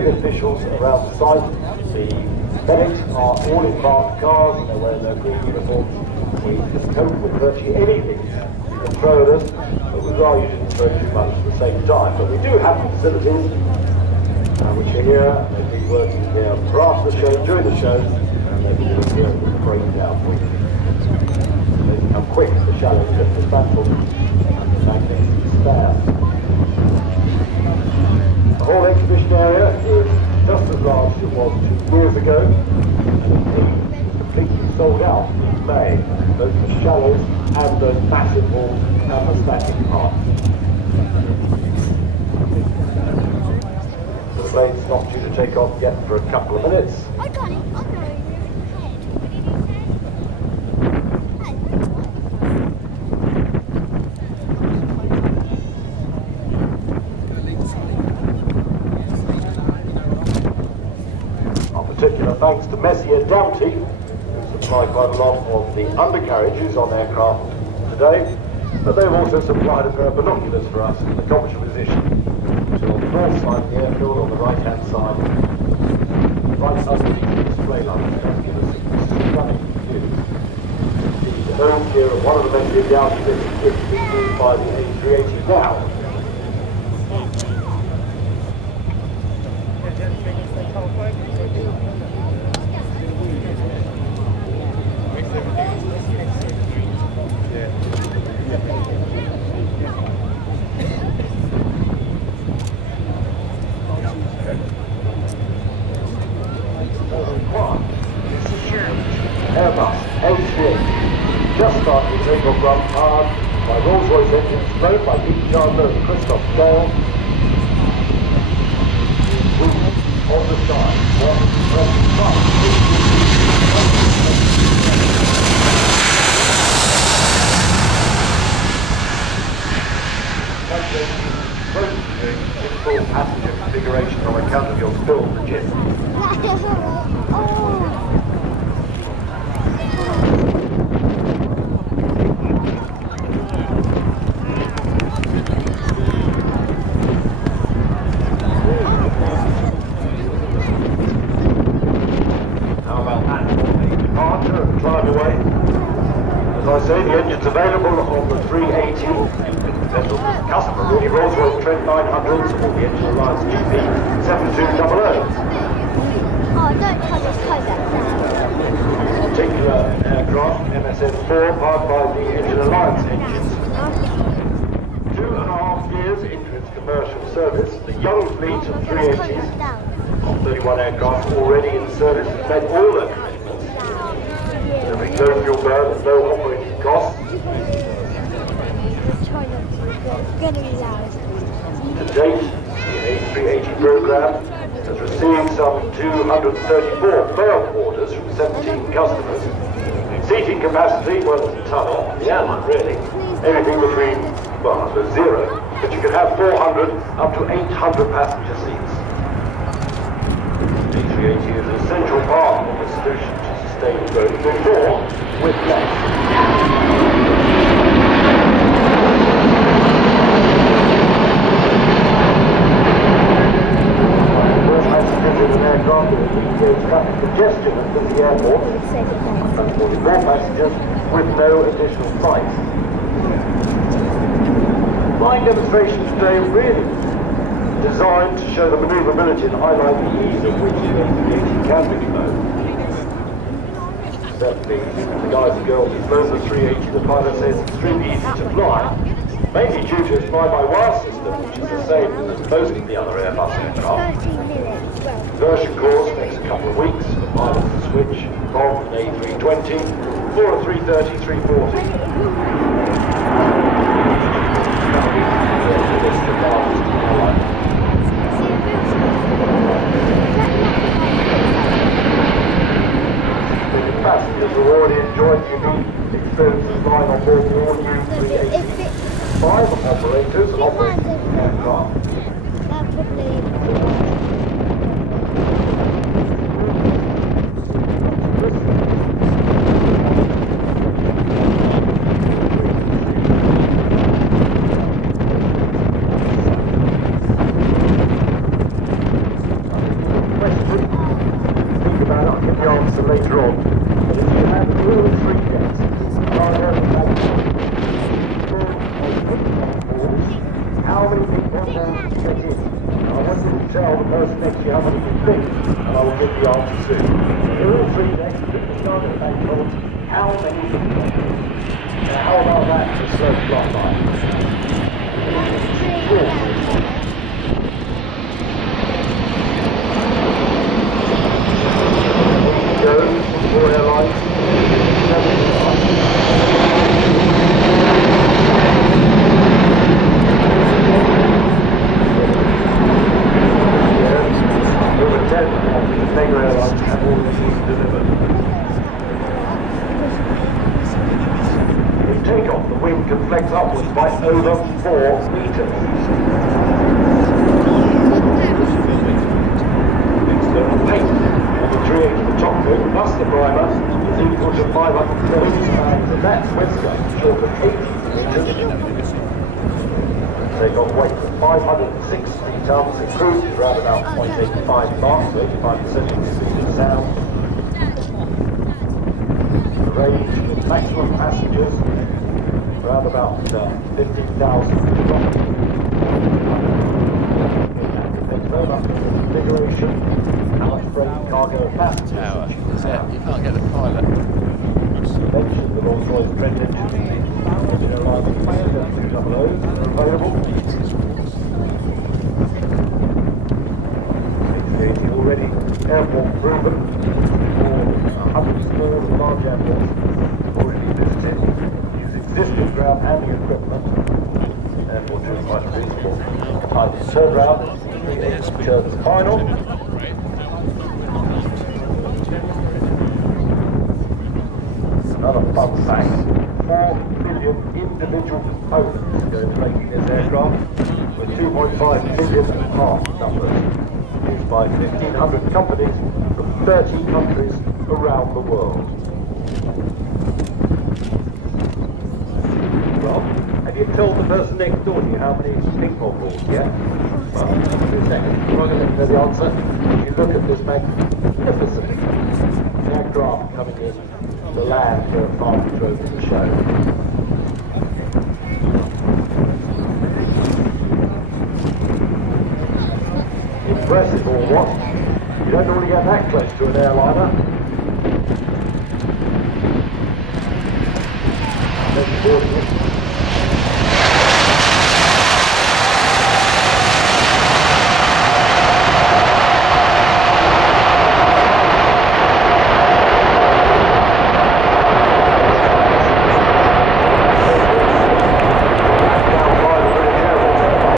Officials around the site. The medics are all in parked cars and they're wearing their green uniforms. We can cope with virtually anything you can throw at us, but we'd rather you didn't throw too much at the same time. But we do have facilities which are here, and they've been working here after the show, during the show, and they've been doing here with the breakdown. They become quick, the shallow just the platform and the magnetic spare. The whole exhibition area is just as large as it was 2 years ago, and it's been completely sold out in May, both the shallows and the massive halls and the static parts. The plane's not due to take off yet for a couple of minutes. I got it. I know. Particular thanks to Messier Dowty, who supply quite a lot of the undercarriages on aircraft today, but they've also supplied a pair of binoculars for us in the cockpit position. So on the north side of the airfield, on the right-hand side, right underneath the display line, does give us a stunning view. The home here of one of the Messier Dowty that is being used by the A380 now. Airbus A380, just started to take off run hard by Rolls-Royce engines flown by Pete Chandler and Christoph Dale. Movement on the side, in full passenger configuration on account of your spilled legit. As I say, the engine's available on the 380. The customer really Rolls-Royce Trent 900s or the Engine Alliance GP 7200. Oh, don't touch us, close that down. This particular aircraft, MSN-4, powered by the Engine Alliance engines. 2.5 years into its commercial service, the young fleet of 380s of 31 aircraft already in service has met all their commitments. Delivering no fuel burn and no operating costs. To date, the A380 program has received some 234 firm orders from 17 customers. Seating capacity, well, it's a ton off the airline, really. Anything between, well, I suppose 0, but you can have 400 up to 800 passenger seats. The A380 is an essential part of the solution to sustain growth with more, with less. In an aircraft that alleviates traffic congestion at busy airports, transporting more passengers with no additional flights. Flying demonstration today really designed to show the manoeuvrability and highlight the ease of which the A380 can be flown. Certainly, the guys and girls who flew the 380, the pilot says it's extremely easy to fly, mainly due to its fly-by-wire system, which is the same as most of the other Airbus aircraft. Conversion course takes a couple of weeks for pilots to switch from an A320 for a 330, 340. Passengers have already enjoyed unique experiences flying on board the all-new 380. 5 operators operate the aircraft. how many people can get in? And I want you to tell the person next to you how many you think, and I will give the answer soon. There are all three next, put the start of the bank roll. How many people? Now, how about that to slow fly by? Four airlines. Over 10 of these mega airlines have already delivered. In takeoff, the wing can flex upwards by over 4 meters. External paint on the 380 top coat plus the primer is equal to 530 pounds, and that's Westgate, short of 80 meters. Takeoff weight of 560 tons, and cruise is around about 0.85 marks, so 85% of the speed of sound. The range of maximum passengers around about 15,000 kilometers. Very much configuration, how much freight, cargo, passengers. You can't get the pilot. Mentioned the Rolls-Royce Trent engine. A couple of those are available. A380 already airport proven for 100 small and large airports already visited. Use existing ground handling equipment. Airport is quite a reasonable time to turn around. 380 turns final. Another fun fact, 4 million individual components go into making this aircraft, with 2.5 million part numbers, used by 1,500 companies from 30 countries around the world. Well, have you told the person next door to you how many ping pong balls you get? Well, in a second, I'm not going to know the answer. If you look at this magnificent aircraft coming in the land where Farnborough drove to the show. Impressive or what? You don't normally get that close to an airliner. That's